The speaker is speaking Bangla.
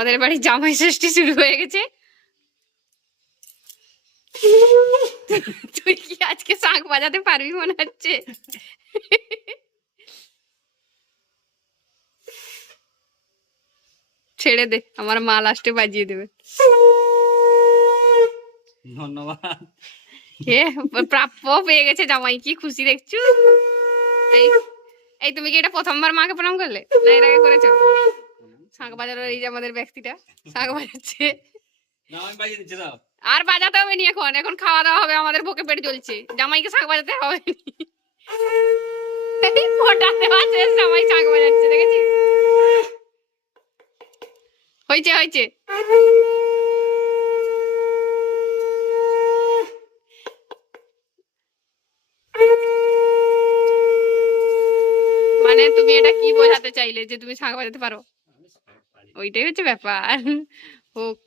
আমাদের বাড়ি জামাই ষষ্ঠী শুরু হয়ে গেছে। তুই কি আজকে শাঁখ বাজাতে পারবি মনে হচ্ছে? ছেড়ে দে আমার মা লাস্টে বাজিয়ে দেবে। ধন্যবাদ। এ প্রাপ্য পেয়ে গেছে জামাই কি খুশি দেখছ? এই এই তুমি কি এটা প্রথমবার মাকে প্রণাম করলে? না এর আগে করেছ? শাঁখ বাজানোর এই যে আমাদের ব্যক্তিটা শাঁখ বাজাচ্ছে। আর বাজাতে হবে নি এখন এখন খাওয়া দাওয়া হবে আমাদের বুকে পেট জ্বলছে। জামাইকে শাঁখ বাজাতে হবে ফোটাতে আছে জামাই শাঁখ বাজাচ্ছে দেখেছিস? হয়েছে হয়েছে। মানে তুমি এটা কি বোঝাতে চাইলে যে তুমি শাঁখ বাজাতে পারি। ওইটাই হচ্ছে ব্যাপার হোক